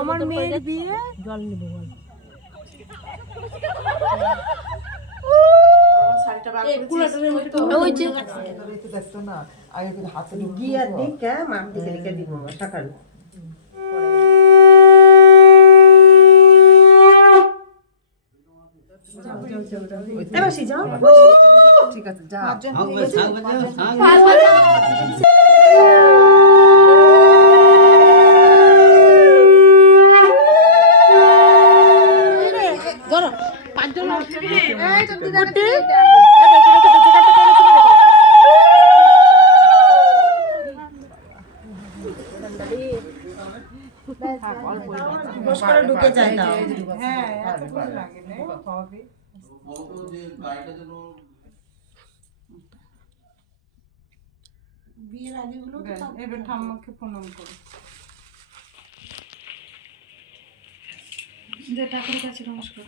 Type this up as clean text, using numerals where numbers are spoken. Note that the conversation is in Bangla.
আমার মেয়ের বিয়ে জল নেবো বল গিয়ে দিক মাপ দিকে রেখে দিব সকাল ঠিক আছে যা ঢুকে যায় না বিয়ের আগে গুলো এবার ঠাম্মাকে প্রণাম করো যে ঠাকুরের কাছে নমস্কার